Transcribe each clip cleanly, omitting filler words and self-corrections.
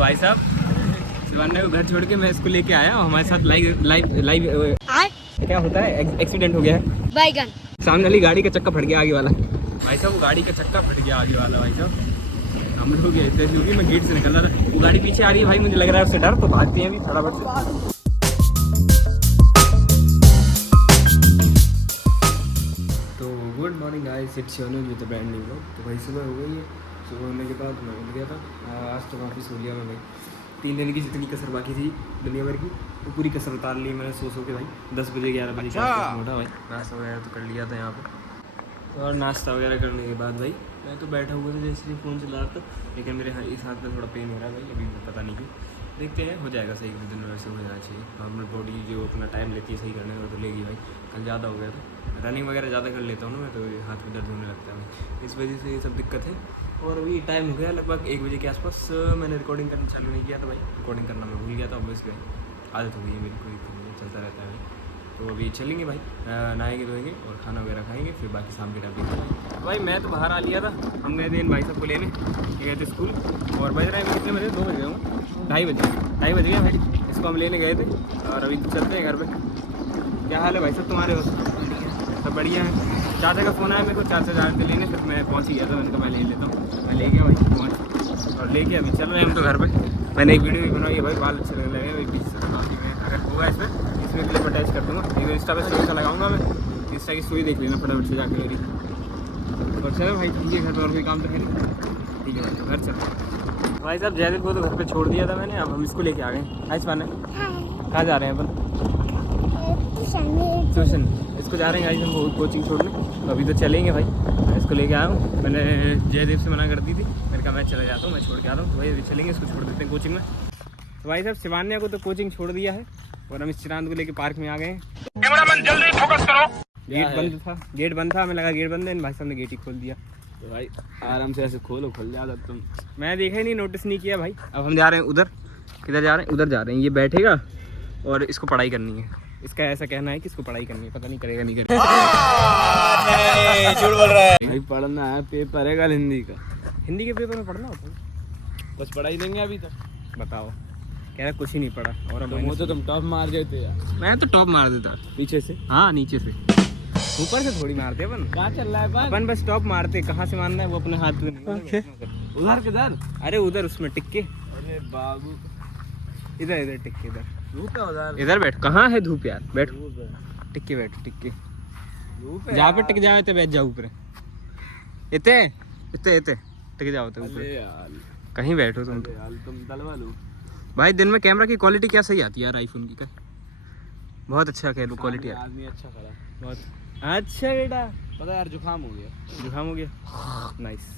भाई साहब शिवान्या को घर छोड़ के मैं इसको लेके आया और हमारे साथ लाइव क्या होता है, एक्सीडेंट हो गया है। बैगन सामने वाली गाड़ी का चक्का फट गया आगे वाला। भाई साहब वो गाड़ी का चक्का फट गया आगे वाला। भाई साहब हम लोग ऐसे क्योंकि मैं गेट से निकल रहा था, वो गाड़ी पीछे आ रही है भाई, मुझे लग रहा है उससे डर, तो भागते हैं अभी फटाफट से। तो good morning guys, it's YONO with brand new vlog. तो भाई सुबह हो गई है, सुबह होने के बाद मैं उठ गया था। आज तो वापस हो लिया मैं भाई, 3 दिन की जितनी कसर बाकी थी दुनिया भर की वो पूरी कसर उतार ली मैंने सो के भाई। 10 बजे 11 बजे के आसपास उठा भाई, नाश्ता वगैरह तो कर लिया था यहाँ पे। और नाश्ता वगैरह करने के बाद भाई मैं तो बैठा हुआ था जैसे फ़ोन चला रहा था, लेकिन मेरे इस हाथ में थोड़ा पेन हो रहा है भाई, अभी पता नहीं क्यों। देखते हैं, हो जाएगा सही, 1-2 दिन में वैसे हो जाना चाहिए। नॉर्मल बॉडी जो अपना टाइम लेती है सही करने में तो लेगी भाई। कल ज़्यादा हो गया था, रनिंग वगैरह ज़्यादा कर लेता हूँ ना मैं, तो हाथ में दर्द होने लगता है भाई, इस वजह से ये सब दिक्कत है। और अभी टाइम हो गया लगभग 1 बजे के आसपास, मैंने रिकॉर्डिंग करना चालू नहीं किया था भाई, रिकॉर्डिंग करना मैं भूल गया था। ऑब्वियसली आदत हो गई है मेरी, कोई चलता रहता है भाई। तो अभी चलेंगे भाई, नहाएंगे धोएंगे और खाना वगैरह खाएंगे, फिर बाकी शाम के टाइम देखेंगे। भाई मैं तो बाहर आ लिया था, हम गए थे इन भाई साहब को लेने, गए थे स्कूल। और बज रहे हैं कितने बजे, 2 बजे हूँ, 2:30 बज गए भाई। इसको हम लेने गए थे और अभी चलते हैं घर पे। क्या हाल है भाई साहब तुम्हारे? सब बढ़िया है। चाचा का फ़ोन आया मेरे को, चाचा जा रहे थे लेने, फिर मैं पहुँच ही गया था। मैंने कहा मैं ले लेता हूँ, मैं ले गया भाई पहुँच, और लेके अभी चल रहे हैं हम तो घर पे। मैंने एक वीडियो भी बनाई है भाई, बाल अच्छे लगने लगे भाई, बीच से काफ़ी में अगर होगा इसमें क्लिप अटैच कर दूँगा। एक इंस्टा पे स्टोरी का लगाऊंगा मैं, इंस्टा की स्टोरी देख लेना फटाफट से जाकर मेरी। और चलो भाई ठीक है, घर पर और कोई काम तो है नहीं, ठीक है भाई तो घर चलो। भाई साहब जयदीप को तो घर पे छोड़ दिया था मैंने, अब हम इसको लेके आ गए। हाय शिवान्या, कहाँ जा रहे हैं अपन? ट्यूशन। इसको जा रहे हैं गाइस हम कोचिंग छोड़ने, तो अभी तो चलेंगे भाई। इसको लेके आया हूँ, मैंने जयदेव से मना कर दी थी, मैंने कहा मैं चला जाता हूँ, मैं छोड़ के आता हूँ। तो भाई अभी चलेंगे, इसको छोड़ देते हैं कोचिंग में। तो भाई साहब शिवान्या को तो कोचिंग छोड़ दिया है और हम इस चिरांद को लेके पार्क में आ गए हैं। कैमरामैन जल्दी फोकस करो। गेट बंद था, हमें लगा गेट बंद है, भाई साहब ने गेट ही खोल दिया। तो भाई आराम से ऐसे खोलो, खुल जाता तुम। मैं देखा ही नहीं, नोटिस नहीं किया भाई। अब हम जा रहे हैं उधर, किधर जा रहे हैं? उधर जा रहे हैं। ये बैठेगा और इसको पढ़ाई करनी है, इसका ऐसा कहना है कि इसको पढ़ाई करनी है, पता नहीं करेगा नहीं करेगा। झूठ बोल रहा है भाई, पढ़ना है, पेपर है कल हिंदी का। हिंदी के पेपर में पढ़ना होता है? कुछ पढ़ाई देंगे अभी तक? बताओ, कह रहा कुछ ही नहीं पढ़ा। और वो तो तुम टॉप मार देते यार। मैं तो टॉप मार देता पीछे से? हाँ नीचे से, ऊपर से थोड़ी मारते अपन। कहाँ चल रहा है अपन बस टॉप मारते, कहाँ से मारना है वो अपने हाथ में नहीं। उधर किधर? अरे उधर उसमें टिक्के। अरे बाबू इधर इधर टिक्के, इधर धूप है उधर। इधर बैठ। कहाँ है धूप यार? बैठ टिक्के, बैठ टिक्के। जहाँ पे टिक जाओ तो बैठ जाओ ऊपर। इतने इतने इतने टिक जाओ तो ऊपर, कहीं बैठो तुम तो। तुम दलवा लो भाई। दिन में कैमरा की क्वालिटी क्या सही आती है यार आईफोन की, बहुत अच्छा कह लो क्वालिटी आती आदमी अच्छा खड़ा, बहुत अच्छा बेटा। पता यार जुकाम हो गया। जुकाम हो गया? नाइस।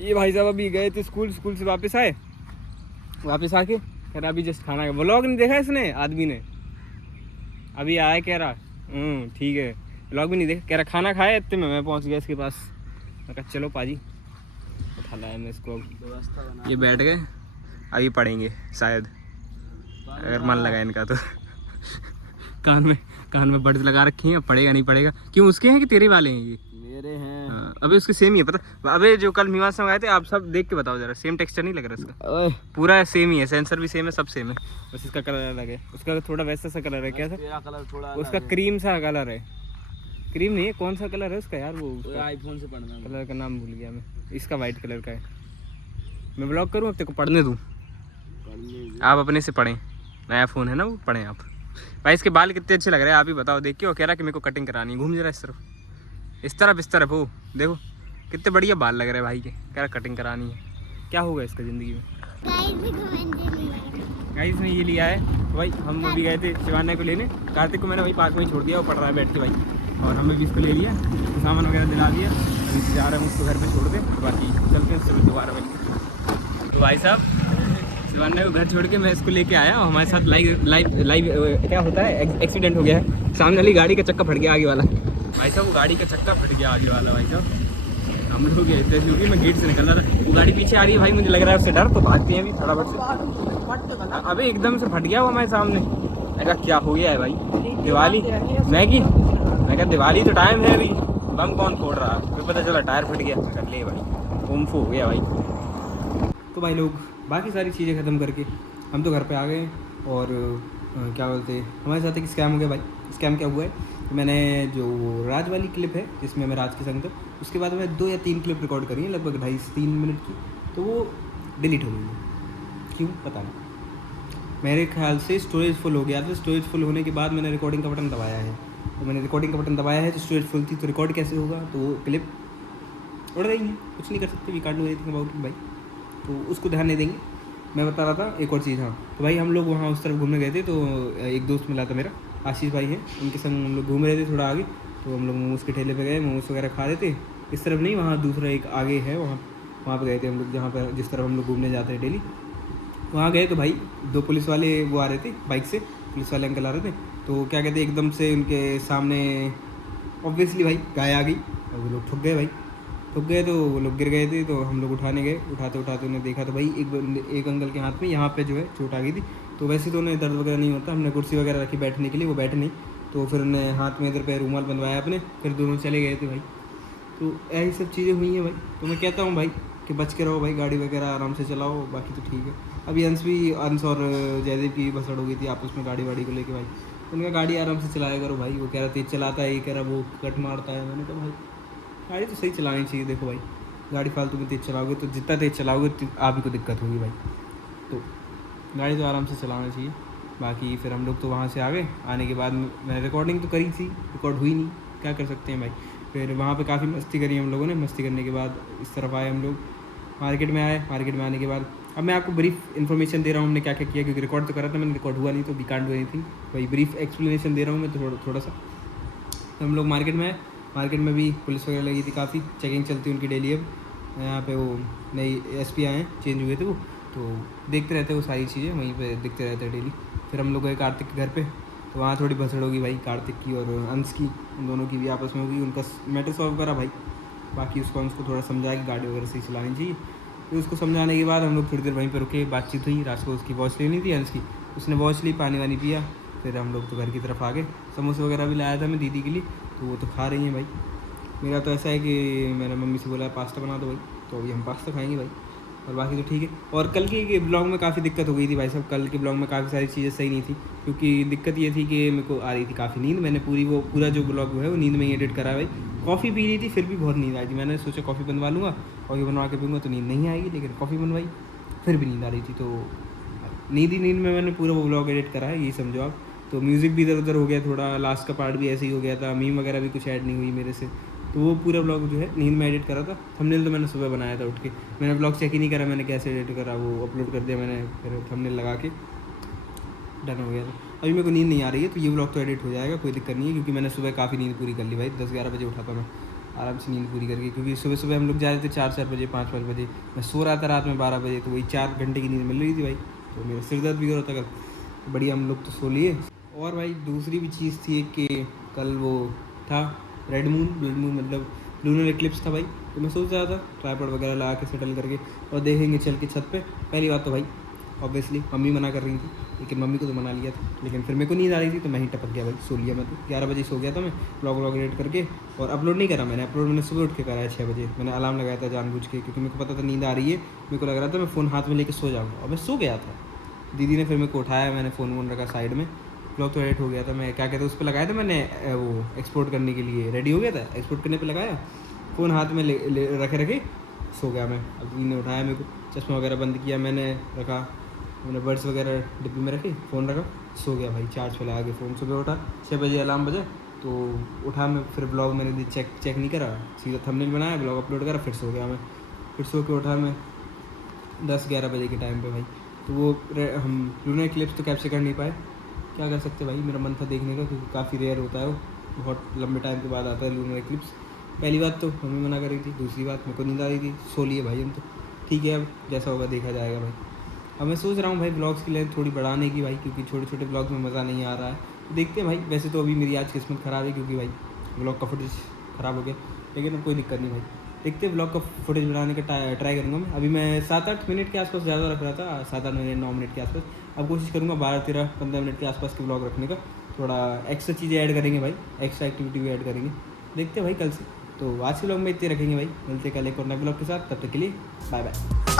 ये भाई साहब अभी गए थे स्कूल से वापस आए, वापस आके कह रहा अभी जस्ट खाना, व्लॉग नहीं देखा इसने आदमी ने, अभी आया कह रहा ठीक है, व्लॉग भी नहीं देखा, कह रहा खाना खाया इतने में मैं पहुंच गया इसके पास। मैं कहा चलो पाजी, उठा लाया मैं इसको। ये बैठ गए, अभी पढ़ेंगे शायद, अगर मन लगा इनका तो। कान में बड्स लगा रखी हैं, पढ़ेगा नहीं पढ़ेगा। क्यों, उसके हैं कि तेरे वाले हैं ये? मेरे हैं। हाँ, अबे उसके सेम ही है पता। अबे जो कल मीमांसा मंगाए थे, आप सब देख के बताओ जरा, सेम टेक्सचर नहीं लग रहा इसका? पूरा सेम ही है, सेंसर भी सेम है, सब सेम है, बस इसका कलर अलग है। उसका थोड़ा वैसा सा कलर है, कैसा कलर थोड़ा उसका क्रीम सा कलर है। क्रीम नहीं है, कौन सा कलर है उसका यार? वो आईफोन से पढ़ना, कलर का नाम भूल गया मैं। इसका वाइट कलर का है। मैं ब्लॉग करूँ अब तेरे को पढ़ने दूँ? आप अपने से पढ़ें, नया फ़ोन है ना वो, पढ़ें आप। भाई इसके बाल कितने अच्छे लग रहे हैं, आप ही बताओ। देख के वो कह रहा कि मेरे को कटिंग करानी है, घूम जरा इस तरफ हो, देखो कितने बढ़िया बाल लग रहे हैं भाई के, कह रहा कटिंग करानी है। क्या होगा इसका ज़िंदगी में? गाइस ने ये लिया है। तो भाई हम अभी गए थे शिवान्या को लेने, कार्तिक को मैंने वही पार्क में ही छोड़ दिया, वो पढ़ रहा है बैठ के भाई, और हमें भी इसको ले लिया, तो सामान वगैरह दिला दिया। अभी जा रहे हैं उसको घर पे छोड़ दें, बाकी चलते हैं उससे दोबारा भाई। तो भाई साहब शिवान्या को घर छोड़ के मैं इसको लेके आया और हमारे साथ लाइव क्या होता है, एक्सीडेंट हो गया है। सामने वाली गाड़ी का चक्का फट गया आगे वाला। भाई साहब वो गाड़ी का चक्का फट गया आगे वाला। भाई साहब हम लोग ऐसे क्योंकि मैं गेट से निकल रहा था, वो गाड़ी पीछे आ रही है भाई, मुझे लग रहा है उससे डर, तो भागते हैं अभी फटाफट से। अबे एकदम से फट गया वो हमारे सामने। मैं कहा क्या हो गया है भाई? दिवाली मैगी, मैं कहा दिवाली तो टाइम है अभी, बम कौन फोड़ रहा है? फिर पता चला टायर फट गया। कर ले भाई, गुम्फ हो गया भाई। तो भाई लोग बाकी सारी चीज़ें ख़त्म करके हम तो घर पे आ गए। और क्या बोलते हैं, हमारे साथ एक स्कैम हो गया भाई। स्कैम क्या हुआ है, तो मैंने जो राज वाली क्लिप है जिसमें मैं राज के संग था, उसके बाद मैं 2 या 3 क्लिप रिकॉर्ड करी हैं लगभग 2.5 से 3 मिनट की, तो वो डिलीट हो गई है। क्यों पता नहीं, मेरे ख्याल से स्टोरेज फुल हो गया था। स्टोरेज फुल होने के बाद मैंने रिकॉर्डिंग का बटन दबाया है, तो मैंने रिकॉर्डिंग का बटन दबाया है तो स्टोरेज फुल थी, तो रिकॉर्ड कैसे होगा, तो वो क्लिप उड़ रही है, कुछ नहीं कर सकते, we can't do anything about it भाई। तो उसको ध्यान नहीं देंगे। मैं बता रहा था एक और चीज़, हाँ, तो भाई हम लोग वहाँ उस तरफ घूमने गए थे, तो एक दोस्त मिला था मेरा, आशीष भाई है, उनके संग हम लोग घूम रहे थे थोड़ा आगे। तो हम लोग मोमोज़ के ठेले पे गए, मोमोज़ वगैरह खा रहे थे। इस तरफ नहीं, वहाँ दूसरा एक आगे है, वहाँ पे गए थे हम लोग, जहाँ पर जिस तरफ हम लोग घूमने जाते हैं डेली। वहाँ गए तो भाई 2 पुलिस वाले वो आ रहे थे बाइक से, पुलिस वाले अंकल आ रहे थे। तो क्या कहते हैं, एकदम से उनके सामने ऑब्वियसली भाई गाय आ गई और वो लोग ठुक गए भाई। ठुक गए तो वो लोग गिर गए थे, तो हम लोग उठाने गए। उठाते उन्हें देखा तो भाई एक अंकल के हाथ में यहाँ पे जो है चोट आ गई थी। तो वैसे तो उन्हें दर्द वगैरह नहीं होता, हमने कुर्सी वगैरह रखी बैठने के लिए, वो बैठे नहीं। तो फिर उन्हें हाथ में इधर पे रुमाल बंधवाया अपने, फिर दोनों चले गए थे भाई। तो ऐसी सब चीज़ें हुई हैं भाई। तो मैं कहता हूँ भाई कि बच के रहो भाई, गाड़ी वगैरह आराम से चलाओ, बाकी तो ठीक है। अभी अंश और जयदेव की भसड़ हो गई थी आपस में गाड़ी वाड़ी को लेके भाई। उनका गाड़ी आराम से चलाया करो भाई। वो कह रहा तेज चलाता है, ये कह रहा वो कट मारता है। मैंने कहा भाई गाड़ी तो सही चलानी चाहिए। देखो भाई, गाड़ी फालतू में तेज़ चलाओगे तो जितना तेज़ चलाओगे आप ही को दिक्कत होगी भाई। तो गाड़ी तो आराम से चलाना चाहिए। बाकी फिर हम लोग तो वहाँ से आ गए। आने के बाद मैंने रिकॉर्डिंग तो करी थी, रिकॉर्ड हुई नहीं, क्या कर सकते हैं भाई। फिर वहाँ पे काफ़ी मस्ती करी हम लोगों ने। मस्ती करने के बाद इस तरफ आए हम लोग, मार्केट में आए। मार्केट में आने के बाद अब मैं आपको ब्रीफ इन्फॉर्मेशन दे रहा हूँ हमने क्या क्या किया, क्योंकि रिकॉर्ड तो करा था मैंने, रिकॉर्ड हुआ नहीं, तो वी कांट डू एनीथिंग भाई। ब्रीफ एक्सप्लेनेशन दे रहा हूँ मैं थोड़ा सा। तो हम लोग मार्केट में आए। मार्केट में भी पुलिस वगैरह लगी थी, काफ़ी चेकिंग चलती है उनकी डेली। अब यहाँ पे वो नई SP आए हैं, चेंज हुए थे वो, तो देखते रहते हैं वो सारी चीज़ें, वहीं पे देखते रहते हैं डेली। फिर हम लोग गए कार्तिक के घर पे, तो वहाँ थोड़ी भसड़ होगी भाई, कार्तिक की और अंश की, उन दोनों की भी आपस में होगी। उनका मैटर सॉल्व करा भाई। बाकी उसको थोड़ा समझाया कि गाड़ी वगैरह सही चलानी चाहिए। फिर उसको समझाने के बाद हम लोग थोड़ी देर वहीं पर रुके, बातचीत हुई। रात को उसकी वॉच लेनी थी अंश की, उसने वॉच ली, पानी वानी पिया। फिर हम लोग तो घर की तरफ आ गए। समोसे वगैरह भी लाया था मैं दीदी के लिए, तो वो तो खा रही हैं भाई। मेरा तो ऐसा है कि मैंने मम्मी से बोला पास्ता बना दो भाई, तो अभी हम पास्ता खाएंगे भाई। और बाकी तो ठीक है। और कल के ब्लॉग में काफ़ी दिक्कत हो गई थी भाई साहब। कल के ब्लॉग में काफ़ी सारी चीज़ें सही नहीं थी, क्योंकि दिक्कत ये थी कि मेरे को आ रही थी काफ़ी नींद। मैंने पूरा जो ब्लॉग है वो नींद में ही एडिट करा भाई। कॉफ़ी पी रही थी, फिर भी बहुत नींद आई थी। मैंने सोचा कॉफ़ी बनवा लूँगा, कॉफ़ी बनवा के पीऊँगा तो नींद नहीं आएगी, लेकिन कॉफ़ी बनवाई फिर भी नींद आ रही थी। तो नींद में मैंने पूरा वो ब्लॉग एडिट करा है, यही समझो आप। तो म्यूज़िक भी इधर उधर हो गया थोड़ा, लास्ट का पार्ट भी ऐसे ही हो गया था, मीम वगैरह भी कुछ ऐड नहीं हुई मेरे से। तो वो पूरा ब्लॉग जो है नींद में एडिट करा था। थंबनेल तो मैंने सुबह बनाया था उठ के, मैंने ब्लॉग चेक ही नहीं करा मैंने कैसे एडिट करा, वो अपलोड कर दिया मैंने, फिर थंबनेल लगा के डन हो गया था। अभी मेरे को नींद नहीं आ रही है, तो ये ब्लॉग तो एडिट हो जाएगा, कोई दिक्कत नहीं है, क्योंकि मैंने सुबह काफ़ी नींद पूरी कर ली भाई। 10-11 बजे उठा था मैं आराम से नींद पूरी करके, क्योंकि सुबह हम लोग जा रहे थे 4 बजे 5 बजे। मैं सो रहा था रात में 12 बजे, तो वही 4 घंटे की नींद मिल रही थी भाई। तो मेरा सिर दर्द भी हो रहा था कल, बढ़िया हम लोग तो सो लिए। और भाई दूसरी भी चीज़ थी कि कल वो था ब्लड मून मतलब लूनर एक्लिप्स था भाई। तो मैं सोच रहा था ट्राइपॉड वगैरह लगा के सेटल करके और देखेंगे चल के छत पे। पहली बात तो भाई ऑब्वियसली मम्मी मना कर रही थी, लेकिन मम्मी को तो मना लिया था, लेकिन फिर मेरे को नींद आ रही थी तो मैं ही टपक गया भाई, सो लिया मैं तो। 11 बजे सो गया था मैं, ब्लॉग एडिट करके। और अपलोड नहीं करा मैंने, अपलोड मैंने सुबह उठ के करा है 6 बजे। मैंने अलार्म लगाया था जानबूझ के, क्योंकि मेरे को पता था नींद आ रही है। मेरे को लग रहा था मैं फ़ोन हाथ में लेके सो जाऊँगा, और मैं सो गया था। दीदी ने फिर मेरे को उठाया, मैंने फ़ोन वोन रखा साइड में, ब्लॉग तो एडिट हो गया था। मैं क्या कहते हैं उस पर लगाया था मैंने, वो एक्सपोर्ट करने के लिए रेडी हो गया था, एक्सपोर्ट करने पर लगाया, फ़ोन हाथ में रखे सो गया मैं। अब दीदी ने उठाया मेरे को, चश्मा वगैरह बंद किया मैंने, रखा मैंने, बर्ड्स वगैरह डिब्बी में रखे, फ़ोन रखा, सो गया भाई। चार्ज पे लगा के फ़ोन, सुबह उठा 6 बजे अलार्म बजा, तो उठा मैं, फिर ब्लॉग मैंने चेक नहीं करा, सीधा थंबनेल बनाया, ब्लॉग अपलोड करा, फिर सो गया मैं। फिर सो के उठा मैं 10-11 बजे के टाइम पे भाई। तो वो हम लूनर एक्लिप्स तो कैप्चर कर नहीं पाए, क्या कर सकते भाई। मेरा मन था देखने का, क्योंकि काफ़ी रेयर होता है वो, बहुत लंबे टाइम के बाद आता है लूनर एक्लिप्स। पहली बात तो मम्मी मना कर रही थी, दूसरी बात मेरे को नींद आ रही थी, सो लिए भाई हम तो। ठीक है, अब जैसा होगा देखा जाएगा भाई। अब मैं सोच रहा हूँ भाई ब्लॉग्स की लेंथ थोड़ी बढ़ाने की भाई, क्योंकि छोटे छोटे ब्लॉग्स में मज़ा नहीं आ रहा है। तो देखते हैं भाई। वैसे तो अभी मेरी आज किस्मत ख़राब है, क्योंकि भाई ब्लॉग का फुटेज ख़राब हो गया, लेकिन अब कोई दिक्कत नहीं भाई। देखते हैं, ब्लॉग का फुटेज बनाने का ट्राई करूँगा मैं। अभी मैं 7-8 मिनट के आसपास ज़्यादा रख रहा था, 7-8 मिनट 9 मिनट के आसपास। अब कोशिश करूँगा 12-13-15 मिनट के आसपास के ब्लॉग रखने का। थोड़ा एक्स्ट्रा चीज़ें ऐड करेंगे भाई, एक्स्ट्रा एक्टिविटी भी ऐड करेंगे, देखते हैं भाई कल से। तो आज के ब्लॉग में इतने रखेंगे भाई, मिलते कल एक और नए ब्लॉग के साथ, तब तक के लिए बाय बाय।